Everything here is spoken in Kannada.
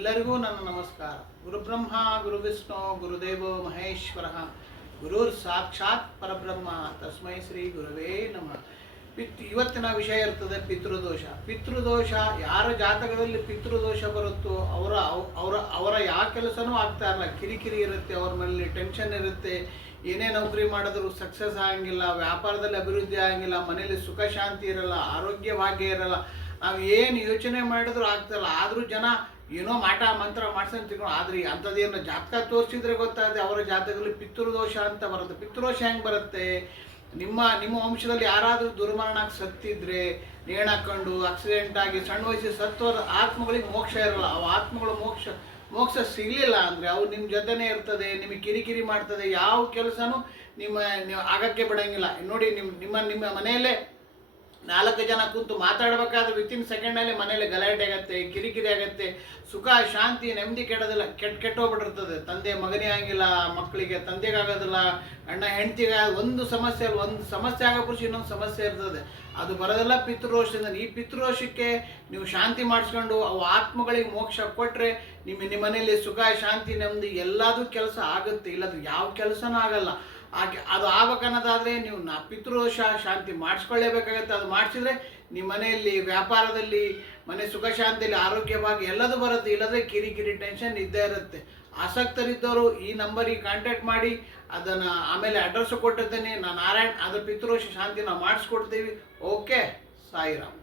ಎಲ್ಲರಿಗೂ ನನ್ನ ನಮಸ್ಕಾರ. ಗುರುಬ್ರಹ್ಮ ಗುರುವಿಷ್ಣು ಗುರುದೇವೋ ಮಹೇಶ್ವರ, ಗುರುರ್ ಸಾಕ್ಷಾತ್ ಪರಬ್ರಹ್ಮ, ತಸ್ಮೈ ಶ್ರೀ ಗುರುವೇ ನಮಃ. ಇವತ್ತಿನ ವಿಷಯ ಇರ್ತದೆ ಪಿತೃದೋಷ. ಪಿತೃದೋಷ ಯಾರ ಜಾತಕದಲ್ಲಿ ಪಿತೃದೋಷ ಬರುತ್ತೋ ಅವರ ಅವರ ಅವರ ಯಾವ ಕೆಲಸನೂ ಆಗ್ತಾ ಇರಲ್ಲ. ಕಿರಿಕಿರಿ ಇರುತ್ತೆ, ಅವ್ರ ಮೇಲೆ ಟೆನ್ಷನ್ ಇರುತ್ತೆ, ಏನೇ ನೌಕರಿ ಮಾಡಿದ್ರು ಸಕ್ಸಸ್ ಆಗಂಗಿಲ್ಲ, ವ್ಯಾಪಾರದಲ್ಲಿ ಅಭಿವೃದ್ಧಿ ಆಗಂಗಿಲ್ಲ, ಮನೇಲಿ ಸುಖ ಶಾಂತಿ ಇರಲ್ಲ, ಆರೋಗ್ಯ ಭಾಗ್ಯ ಇರಲ್ಲ. ನಾವು ಏನು ಯೋಚನೆ ಮಾಡಿದ್ರು ಆಗ್ತಾಯಿಲ್ಲ. ಆದರೂ ಜನ ಏನೋ ಮಾಟ ಮಂತ್ರ ಮಾಡ್ಸಂತ ತಿಳ್ಕೊಂಡು, ಆದ್ರೆ ಅಂಥದ್ದೇನು ಜಾತಕ ತೋರಿಸಿದ್ರೆ ಗೊತ್ತಾಗುತ್ತೆ ಅವರ ಜಾತಕದಲ್ಲಿ ಪಿತೃದೋಷ ಅಂತ ಬರುತ್ತೆ. ಪಿತೃದೋಷ ಹೆಂಗೆ ಬರುತ್ತೆ? ನಿಮ್ಮ ವಂಶದಲ್ಲಿ ಯಾರಾದರೂ ದುರ್ಮರಣಕ್ಕೆ ಸತ್ತಿದ್ರೆ, ನೇಣಾಕೊಂಡು ಆಕ್ಸಿಡೆಂಟ್ ಆಗಿ ಸಣ್ಣ ವಯಸ್ಸಿಗೆ ಸತ್ತೋರ ಆತ್ಮಗಳಿಗೆ ಮೋಕ್ಷ ಇರಲ್ಲ. ಅವು ಆತ್ಮಗಳು ಮೋಕ್ಷ ಸಿಗಲಿಲ್ಲ ಅಂದರೆ ಅವು ನಿಮ್ಮ ಜೊತೆನೇ ಇರ್ತದೆ, ನಿಮಗೆ ಕಿರಿಕಿರಿ ಮಾಡ್ತದೆ. ಯಾವ ಕೆಲಸನೂ ನೀವು ಆಗಕ್ಕೆ ಬಿಡೋಂಗಿಲ್ಲ. ನೋಡಿ, ನಿಮ್ಮ ಮನೆಯಲ್ಲೇ 4 ಜನ ಕೂತು ಮಾತಾಡಬೇಕಾದ್ರೆ ವಿತಿನ್ ಸೆಕೆಂಡಲ್ಲಿ ಮನೇಲಿ ಗಲಾಟೆ ಆಗತ್ತೆ, ಕಿರಿಕಿರಿ ಆಗತ್ತೆ, ಸುಖ ಶಾಂತಿ ನೆಮ್ಮದಿ ಕೆಡೋದಿಲ್ಲ, ಕೆಟ್ಟೋಗ್ಬಿಟ್ಟಿರ್ತದೆ. ತಂದೆ ಮಗನೇ ಆಗಿಲ್ಲ, ಮಕ್ಕಳಿಗೆ ತಂದೆಗಾಗೋದಿಲ್ಲ, ಅಣ್ಣ ಹೆಂಡತಿಗೆ ಒಂದು ಸಮಸ್ಯೆ ಆಗೋ ಪುರುಷ ಇನ್ನೊಂದು ಸಮಸ್ಯೆ ಇರ್ತದೆ. ಅದು ಬರೋದೆಲ್ಲ ಪಿತೃದೋಷದಿಂದ. ಈ ಪಿತೃದೋಷಕ್ಕೆ ನೀವು ಶಾಂತಿ ಮಾಡಿಸ್ಕೊಂಡು ಅವು ಆತ್ಮಗಳಿಗೆ ಮೋಕ್ಷ ಕೊಟ್ಟರೆ ನಿಮ್ಮ ಮನೆಯಲ್ಲಿ ಸುಖ ಶಾಂತಿ ನೆಮ್ಮದಿ ಎಲ್ಲದೂ ಕೆಲಸ ಆಗುತ್ತೆ. ಇಲ್ಲದ್ರೆ ಯಾವ ಕೆಲಸನೂ ಆಗಲ್ಲ. ಅದು ಆಗ್ಬೇಕನ್ನೋದಾದರೆ ನೀವು ಪಿತೃದೋಷ ಶಾಂತಿ ಮಾಡಿಸ್ಕೊಳ್ಳೇಬೇಕಾಗತ್ತೆ. ಅದು ಮಾಡಿಸಿದ್ರೆ ನಿಮ್ಮ ಮನೆಯಲ್ಲಿ ವ್ಯಾಪಾರದಲ್ಲಿ ಮನೆ ಸುಖ ಶಾಂತಿಯಲ್ಲಿ ಆರೋಗ್ಯ ಭಾಗ್ಯ ಎಲ್ಲದೂ ಬರುತ್ತೆ. ಇಲ್ಲದ್ರೆ ಕಿರಿಕಿರಿ ಟೆನ್ಷನ್ ಇದ್ದೇ ಇರುತ್ತೆ. ಆಸಕ್ತರಿದ್ದವರು ಈ ನಂಬರಿಗೆ ಕಾಂಟ್ಯಾಕ್ಟ್ ಮಾಡಿ, ಅದನ್ನು ಆಮೇಲೆ ಅಡ್ರೆಸ್ ಕೊಟ್ಟಿರ್ತೇನೆ ನಾನು, ನಾರಾಯಣ್. ಅದ್ರ ಪಿತೃದೋಷ ಶಾಂತಿ ನಾವು ಮಾಡಿಸ್ಕೊಡ್ತೀವಿ. ಓಕೆ, ಸಾಯಿರಾಮ್.